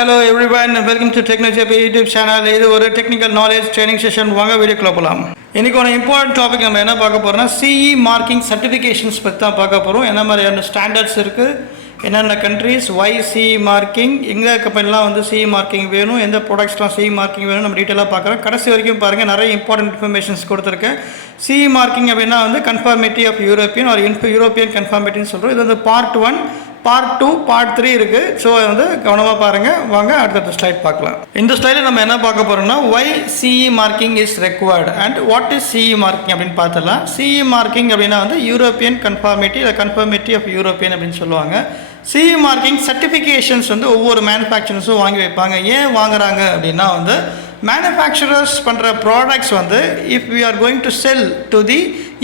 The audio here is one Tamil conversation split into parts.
Hello everyone and welcome to Technology YouTube channel. இது ஒரு டெக்னிக்கல் நாலேஜ் ட்ரைனிங் செஷன். வாங்க வீடியோக்குள்ள போகலாம். இன்னைக்கான இம்பார்ட்டன்ட் டாபிக் நம்ம என்ன பார்க்க போறோம்னா CE மார்க்கிங் சர்டிஃபிகேஷன்ஸ் பற்றி தான் பார்க்க போகிறோம். என்ன மாதிரியான ஸ்டாண்டர்ட்ஸ் இருக்குது, என்னென்ன கண்ட்ரீஸ், ஒய் CE மார்க்கிங், எங்கே கம்பெனிலாம் வந்து CE மார்க்கிங் வேணும், எந்த ப்ராடக்ட்ஸ்லாம் CE மார்க்கிங் வேணும், நம்ம டீட்டெயிலாக பார்க்குறோம். கடைசி வரைக்கும் பாருங்கள், நிறைய இம்பார்ட்டன்ட் இன்ஃபர்மேஷன்ஸ் கொடுத்துருக்கேன். CE மார்க்கிங் அப்படின்னா வந்து கன்ஃபார்மிட்டி ஆஃப் யூரோப்பியன் ஒரு யூரோப்பியன் கன்ஃபார்மிட்டின்னு சொல்கிறோம். இது வந்து பார்ட் 1, பார்ட் 2, பார்ட் 3 இருக்குது. ஸோ வந்து கவனமாக பாருங்கள். வாங்க அடுத்த ஸ்லைட் பார்க்கலாம். இந்த ஸ்லைடில் நம்ம என்ன பார்க்க போகிறோம்னா why CE marking is required and what is CE marking அப்படின்னு பார்த்துடலாம். CE மார்க்கிங் அப்படின்னா வந்து யூரோப்பியன் கன்ஃபார்மிட்டி இல்லை கன்ஃபார்மிட்டி ஆஃப் யூரோப்பியன் அப்படின்னு சொல்லுவாங்க. CE மார்க்கிங் சர்டிஃபிகேஷன்ஸ் வந்து ஒவ்வொரு மேனுஃபேக்சரர்ஸும் வாங்கி வைப்பாங்க. ஏன் வாங்குறாங்க அப்படின்னா வந்து மேனுஃபேக்சரர்ஸ் பண்ணுற ப்ராடக்ட்ஸ் வந்து if we are going to sell to the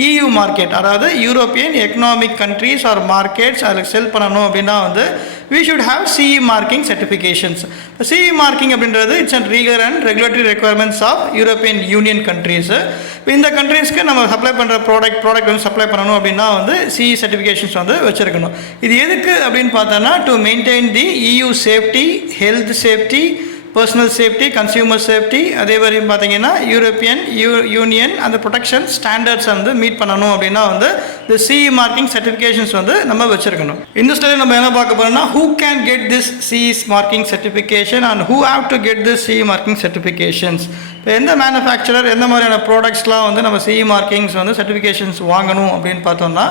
EU market, அதாவது European economic countries or markets, அதில் செல் பண்ணணும் அப்படின்னா வந்து we should have CE marking certifications. CE marking அப்படின்றது it's and legal and regulatory requirements of European union countries. இந்த கண்ட்ரீஸ்க்கு நம்ம சப்ளை பண்ணுற ப்ராடக்ட் வந்து சப்ளை பண்ணணும் அப்படின்னா வந்து CE சர்டிஃபிகேஷன்ஸ் வந்து வச்சுருக்கணும். இது எதுக்கு அப்படின்னு பார்த்தோன்னா to maintain the EU safety, health safety, personal safety, consumer safety, அதே மாதிரி பார்த்தீங்கன்னா யூரோப்பியன் யூனியன் அந்த ப்ரொடெக்ஷன் ஸ்டாண்டர்ட்ஸ் வந்து மீட் பண்ணணும் அப்படின்னா வந்து இந்த CE மார்க்கிங் சர்டிஃபிகேஷன்ஸ் வந்து நம்ம வச்சுருக்கணும். இந்த ஸ்டைலில் நம்ம என்ன பார்க்க போகிறோம்னா who can get this CE marking certification and who have to get this CE marking certifications. இப்போ எந்த மேனுஃபேக்சரர் எந்த மாதிரியான ப்ராடக்ட்ஸ்லாம் வந்து நம்ம CE மார்க்கிங்ஸ் வந்து சர்டிஃபிகேஷன்ஸ் வாங்கணும் அப்படின்னு பார்த்தோம்னா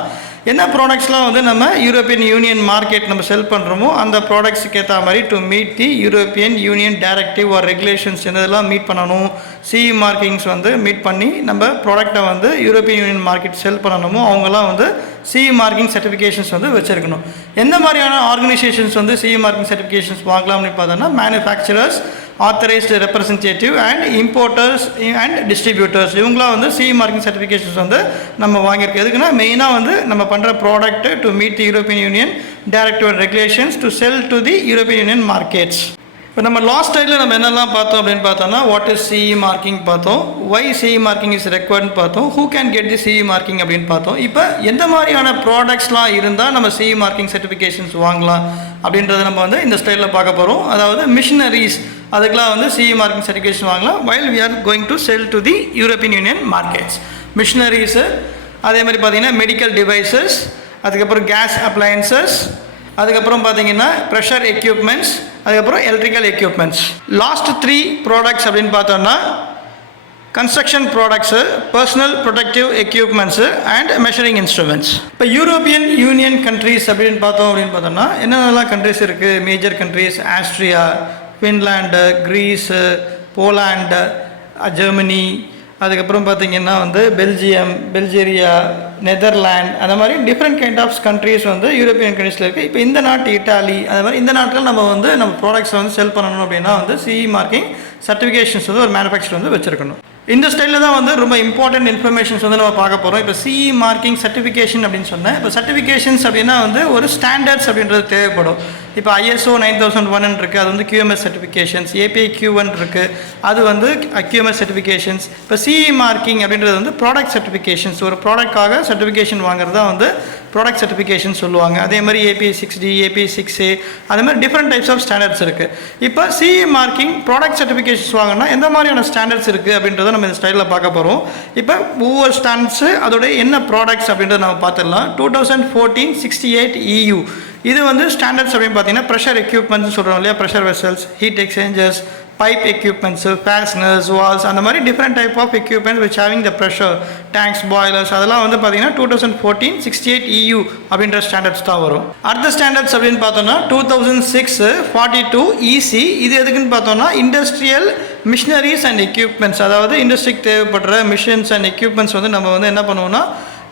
என்ன ப்ராடக்ட்ஸ்லாம் வந்து நம்ம யூரோப்பியன் யூனியன் மார்க்கெட் நம்ம செல் பண்ணுறோமோ அந்த ப்ராடக்ட்ஸுக்கு ஏற்ற மாதிரி to meet the European union directive or regulations என்னதெல்லாம் மீட் பண்ணணும், CE மார்க்கிங்ஸ் வந்து மீட் பண்ணி நம்ம ப்ராடக்டை வந்து யூரோப்பியன் யூனியன் மார்க்கெட் செல் பண்ணணுமோ அவங்களாம் வந்து CE மார்க்கிங் சர்டிஃபிகேஷன்ஸ் வந்து வச்சுருக்கணும். எந்த மாதிரியான ஆர்கனைசேஷன்ஸ் வந்து CE மார்க்கிங் சர்டிஃபிகேஷன்ஸ் வாங்கலாம் அப்படின்னு பார்த்தோன்னா manufacturers, authorised representative and importers and distributors, இவங்களாம் வந்து CE மார்க்கிங் சர்டிஃபிகேஷன்ஸ் வந்து நம்ம வாங்கியிருக்கோம். எதுக்குன்னா மெயினாக வந்து நம்ம பண்ணுற product to meet the European union directive and regulations to sell to the European union markets. இப்போ நம்ம லாஸ்ட் டைமில் நம்ம என்னெல்லாம் பார்த்தோம் அப்படின்னு பார்த்தோம்னா வாட் இஸ் CE மார்க்கிங் பார்த்தோம், ஒய் CE மார்க்கிங் இஸ் ரெக்வயர்ட்னு பார்த்தோம், who can get the CE marking அப்படின்னு பார்த்தோம். இப்போ எந்த மாதிரியான ப்ராடக்ட்ஸ்லாம் இருந்தால் நம்ம CE மார்க்கிங் சர்டிஃபிகேஷன்ஸ் வாங்கலாம் அப்படின்றத நம்ம வந்து இந்த ஸ்டைலில் பார்க்க போகிறோம். அதாவது மிஷினரிஸ் அதுக்கெலாம் வந்து CE மார்க்கிங் சர்டிஃபிகேஷன் வாங்கலாம் while we are going to sell to the European Union markets. Machineries, அதே மாதிரி பார்த்தீங்கன்னா மெடிக்கல் டிவைசஸ், அதுக்கப்புறம் கேஸ் அப்ளையன்சஸ், அதுக்கப்புறம் பார்த்தீங்கன்னா ப்ரெஷர் எக்யூப்மெண்ட்ஸ், அதுக்கப்புறம் எலக்ட்ரிக்கல் எக்யூப்மெண்ட்ஸ். லாஸ்ட் 3 ப்ராடக்ட்ஸ் அப்படின்னு பார்த்தோன்னா construction products, personal protective equipments and measuring instruments. இப்போ யூரோப்பியன் யூனியன் கண்ட்ரீஸ் அப்படின்னு பார்த்தோம்னா என்னென்னலாம் கண்ட்ரீஸ் இருக்குது, major countries Austria, Finland, grease, Poland, Germany, அதுக்கப்புறம் பார்த்திங்கன்னா வந்து பெல்ஜியம், பெல்ஜேரியா, நெதர்லாண்ட், அந்த மாதிரி டிஃப்ரெண்ட் கைண்ட் ஆஃப் கண்ட்ரீஸ் வந்து யூரோப்பியன் கண்ட்ரீஸில் இருக்குது. இப்போ இந்த நாட்டு இட்டாலி, அது மாதிரி இந்த நாட்டில் நம்ம வந்து நம்ம ப்ராடக்ட்ஸை வந்து செல் பண்ணணும் அப்படின்னா வந்து CE மார்க்கிங் சர்டிஃபிகேஷன்ஸ் வந்து ஒரு மேனுஃபேக்சர் வந்து வச்சுருக்கணும். இந்த ஸ்டைலில் தான் வந்து ரொம்ப இம்பார்ட்டன்ட் இன்ஃபர்மேஷன்ஸ் வந்து நம்ம பார்க்க போகிறோம். இப்போ CE மார்க்கிங் சர்டிஃபிகேஷன் அப்படின்னு சொன்னேன். இப்போ சர்டிஃபிகேஷன்ஸ் அப்படின்னா வந்து ஒரு ஸ்டாண்டர்ட்ஸ் அப்படின்றது தேவைப்படும். இப்போ ISO 9001 இருக்குது, அது வந்து QMS சர்டிஃபிகேஷன்ஸ், API Q1 இருக்குது, அது வந்து QMS சர்டிஃபிகேஷன்ஸ். இப்போ CE மார்க்கிங் அப்படின்றது வந்து ப்ராடக்ட் சர்டிஃபிகேஷன்ஸ், ஒரு ப்ராடக்டாக சர்டிஃபிகேஷன் வாங்குறது தான் வந்து ப்ராடக்ட் சர்டிஃபிகேஷன் சொல்லுவாங்க. அதே மாதிரி API 6D, API 6A, அதே மாதிரி டிஃப்ரெண்ட் டைப்ஸ் ஆஃப் ஸ்டாண்டர்ட்ஸ் இருக்குது. இப்போ CE மார்க்கிங் ப்ராடக்ட் சர்டிஃபிகேஷன்ஸ் வாங்கினா எந்த மாதிரியான ஸ்டாண்டர்ட்ஸ் இருக்குது அப்படின்றத நம்ம இந்த ஸ்டைலில் பார்க்க போகிறோம். இப்போ ஒவ்வொரு ஸ்டாண்டர்ட்ஸு அதோடைய என்ன ப்ராடக்ட்ஸ் அப்படின்றத நம்ம பார்த்துடலாம். 2014-68 EU இது வந்து ஸ்டாண்டர்ட்ஸ் அப்படின்னு பார்த்தீங்கன்னா ப்ரெஷர் எக்யூப்மெண்ட்ஸ் சொல்கிறோம் இல்லையா, pressure vessels, heat exchangers, pipe equipments, fasteners, valves, அந்த மாதிரி different type of equipments which having the pressure tanks, boilers, அதெல்லாம் வந்து பார்த்தீங்கன்னா 2014-68 EU அப்படின்ற ஸ்டாண்டர்ட்ஸ் தான் வரும். அடுத்த ஸ்டாண்டர்ட்ஸ் அப்படின்னு பார்த்தோம்னா 2006-42 EC. இது எதுக்குன்னு பார்த்தோம்னா இண்டஸ்ட்ரியல் மிஷினரிஸ் அண்ட் எக்யூப்மெண்ட்ஸ், அதாவது இண்டஸ்ட்ரிக்கு தேவைப்படுற மிஷின்ஸ் அண்ட் எக்யூப்மெண்ட்ஸ் வந்து நம்ம வந்து என்ன பண்ணுவோம்னா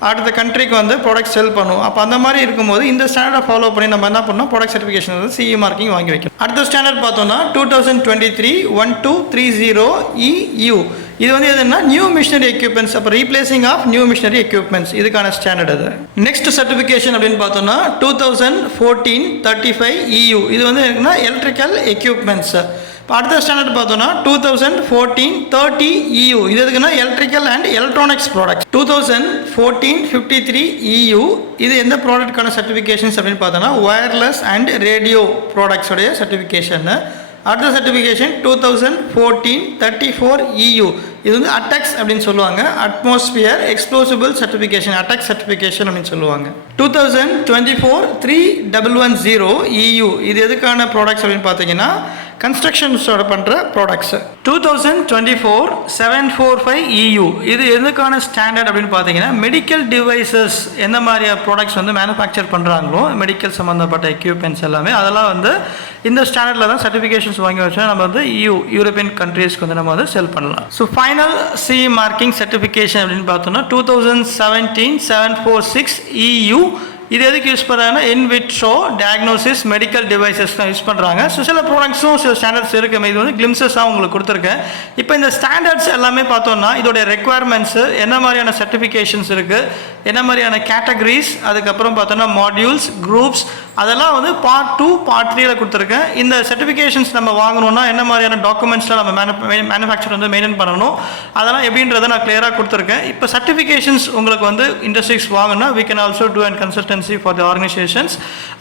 அடுத்த கண்ட்ரிக்கு வந்து ப்ராடக்ட் செல் பண்ணுவோம். அப்போ அந்த மாதிரி இருக்கும்போது இந்த ஸ்டாண்டர்டை ஃபாலோ பண்ணி நம்ம என்ன பண்ணோம், ப்ராடக்ட் சர்டிஃபிகேஷன் வந்து CE மார்க்கிங் வாங்கி வைக்கணும். அடுத்த ஸ்டாண்டர்ட் பார்த்தோம்னா 2023-1230 EU. இது வந்து எதுனா நியூ மிஷினரி எக்யூப்மெண்ட்ஸ், அப்போ replacing of new machinery equipments, இதுக்கான ஸ்டாண்டர்ட் அது. நெக்ஸ்ட் சர்டிஃபிகேஷன் அப்படின்னு பார்த்தோம்னா 2014-35 EU. இது வந்து என்னன்னா எலக்ட்ரிக்கல் எக்யூப்மெண்ட்ஸ். இப்போ அடுத்த ஸ்டாண்டர்ட் பார்த்தோன்னா 2014-30 EU. இது எதுக்குன்னா electrical and electronics product. 2014-53 EU. இது எந்த ப்ராடக்ட்கான சர்டிஃபிகேஷன்ஸ் அப்படின்னு பார்த்தோன்னா ஒயர்லெஸ் அண்ட் ரேடியோ ப்ராடக்ட்ஸோடைய சர்டிஃபிகேஷன். அடுத்த சர்டிஃபிகேஷன் 2014 34 EU. இது வந்து அட்டெக்ஸ் அப்படின்னு சொல்லுவாங்க. அட்மாஸ்பியர் எக்ஸ்ப்ளோசிபிள் சர்டிஃபிகேஷன், அட்டெக்ஸ் சர்டிஃபிகேஷன் அப்படின்னு சொல்லுவாங்க. 2024 3110 EU. இது எதுக்கான ப்ராடக்ட்ஸ் அப்படின்னு பார்த்தீங்கன்னா கன்ஸ்ட்ரக்ஷன்ஸோட பண்ணுற ப்ராடக்ட்ஸு. 2024 745 EU. இது எதுக்கான ஸ்டாண்டர்ட் அப்படின்னு பார்த்தீங்கன்னா மெடிக்கல் டிவைசஸ் எந்த மாதிரியான ப்ராடக்ட்ஸ் வந்து மேனுஃபேக்சர் பண்ணுறாங்களோ மெடிக்கல் சம்மந்தப்பட்ட எக்யூப்மெண்ட்ஸ் எல்லாமே அதெல்லாம் வந்து இந்த ஸ்டாண்டர்டில் தான் சர்டிஃபிகேஷன்ஸ் வாங்கி வச்சா நம்ம வந்து யூரோப்பியன் கண்ட்ரீஸ்க்கு வந்து நம்ம வந்து செல் பண்ணலாம். So final CE marking certification அப்படின்னு பார்த்தோம்னா 2017 746 EU. இது எதுக்கு யூஸ் பண்ணுறாங்கன்னா இன்விட்ரோ டயக்னோசிஸ் மெடிக்கல் டிவைசஸ் தான் யூஸ் பண்ணுறாங்க. ஸோ சில ப்ராடக்ட்ஸும் சில ஸ்டாண்டர்ட்ஸ் இருக்குது. இது வந்து கிளிம்சஸாக உங்களுக்கு கொடுத்துருக்கேன். இப்போ இந்த ஸ்டாண்டர்ட்ஸ் எல்லாமே பார்த்தோம்னா இதோடைய ரெக்குவயர்மெண்ட்ஸு என்ன மாதிரியான சர்டிஃபிகேஷன்ஸ் இருக்குது, என்ன மாதிரியான கேட்டகரிஸ், அதுக்கப்புறம் பார்த்தோன்னா மாடியூல்ஸ், குரூப்ஸ், அதெல்லாம் வந்து பார்ட் 2 பார்ட் 3ல் கொடுத்துருக்கேன். இந்த சர்டிஃபிகேஷன்ஸ் நம்ம வாங்கணும்னா என்ன மாதிரியான டாக்குமெண்ட்ஸ்லாம் நம்ம மேனுஃபேக்சர் வந்து மெயின்டைன் பண்ணணும், அதெல்லாம் எப்படின்றத நான் கிளியராக கொடுத்துருக்கேன். இப்போ சர்டிஃபிகேஷன்ஸ் உங்களுக்கு வந்து இண்டஸ்ட்ரீஸ் வாங்கினா we can also do and consultancy for the organizations.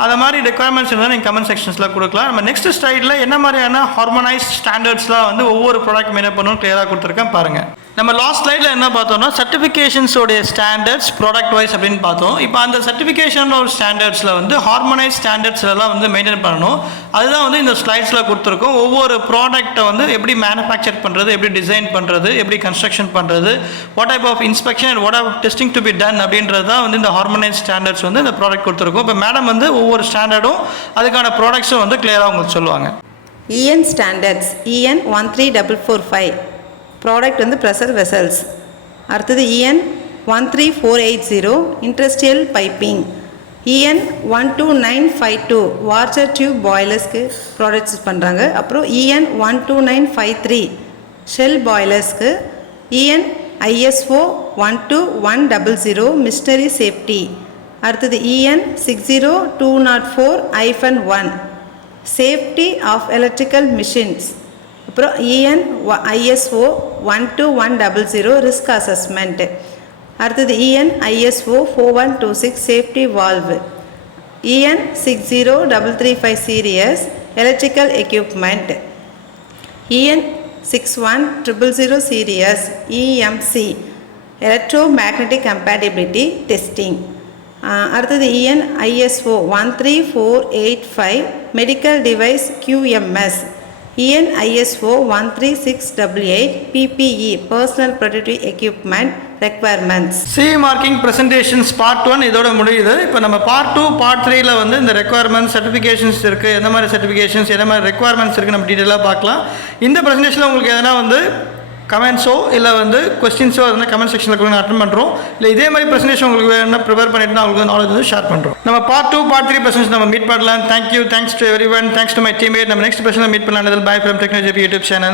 அத மாதிரி ரெக்குவயர்மெண்ட்ஸ் இருந்தால் நீங்கள் கமெண்ட் செக்ஷன்ஸில் கொடுக்கலாம். நம்ம நெக்ஸ்ட் ஸ்லைடில் என்ன மாதிரியான ஹார்மனைஸ்ட் ஸ்டாண்டர்ட்ஸ்லாம் வந்து ஒவ்வொரு ப்ராடக்ட் மெயின்டைன் பண்ணணும் கிளியராக கொடுத்துருக்கேன் பாருங்கள். நம்ம லாஸ்ட் ஸ்லைடில் என்ன பார்த்தோம்னா சர்டிஃபிகேஷன்ஸோடைய ஸ்டாண்டர்ட்ஸ் ப்ராடக்ட் வைஸ் அப்படின்னு பார்த்தோம். இப்போ அந்த சர்டிஃபிகேஷனோட ஸ்டாண்டர்ட்ஸில் வந்து ஹார்மனைஸ் ஸ்டாண்டர்ட்ஸ்லாம் வந்து மெயின்டைன் பண்ணணும். அதுதான் வந்து இந்த ஸ்லைட்ஸில் கொடுத்துருக்கோம். ஒவ்வொரு ப்ராடக்ட்டை வந்து எப்படி மேனுஃபேக்சர் பண்ணுறது, எப்படி டிசைன் பண்ணுறது, எப்படி கன்ஸ்ட்ரக்ஷன் பண்ணுறது, what type of inspection and what of testing to be done அப்படின்றது தான் வந்து இந்த ஹார்மனைஸ் ஸ்டாண்டர்ட்ஸ் வந்து இந்த ப்ராடக்ட் கொடுத்துருக்கோம். இப்போ மேடம் வந்து ஒவ்வொரு ஸ்டாண்டர்டும் அதுக்கான ப்ராடக்ட்ஸும் வந்து கிளியராக உங்களுக்கு சொல்லுவாங்க. EN ஸ்டாண்டர்ட்ஸ் EN 13445 ப்ராடக்ட் வந்து ப்ரெஷர் வெசல்ஸ். அடுத்தது EN 13480 industrial piping. EN 12952 water tube பாய்லர்ஸ்க்கு ப்ராடக்ட்ஸ் பண்ணுறாங்க. அப்புறம் EN 12953 ஷெல் பாய்லர்ஸ்க்கு. EN ISO 12100 machinery safety. அடுத்தது EN 60204-1 safety of electrical machines. அப்புறம் EN ISO 12100 ரிஸ்க் அசஸ்மெண்ட். அடுத்தது EN ISO 4126 safety valve. EN 60335 series electrical equipment. EN 61000 series EMC electro magnetic compatibility testing. அடுத்தது EN ISO 13485 medical device QMS. EN ISO 13688 PPE personal productive equipment requirements. CE marking presentations part 1 இதோட முடியுது. இப்போ நம்ம பார்ட் 2 பார்ட் 3ல் வந்து இந்த ரெக்குவயர்மெண்ட்ஸ் சர்டிஃபிகேஷன்ஸ் இருக்குது, எந்த மாதிரி சர்டிஃபிகேஷன்ஸ் என்ன மாதிரி ரெக்குவயர்மெண்ட்ஸ் இருக்குது நம்ம டீட்டெயிலாக பார்க்கலாம். இந்த ப்ரெசன்டேஷனில் உங்களுக்கு எதனா வந்து கமெண்ட்ஸோ இல்லை வந்து கொஸ்டின்ஸோ அதனால் கமெண்ட் செக்ஷனில் கூட அட்டன் பண்ணுறோம். இல்லை இதே மாதிரி ப்ரெசன்டேஷன் உங்களுக்கு வேணும்னா ப்ரிப்பேர் பண்ணிட்டு உங்களுக்கு நாலேஜ் வந்து ஷேர் பண்ணுறோம். நம்ம பார்ட் 2 பார்ட் 3 ப்ரெசன்டேஷன் நம்ம மீட் பண்ணலாம். Thank you, thanks to every one, thanks to my teammate. நம்ம நெக்ஸ்ட் ப்ரெசன்டேஷன் மீட் பண்ணலாம். By from technology YouTube channel.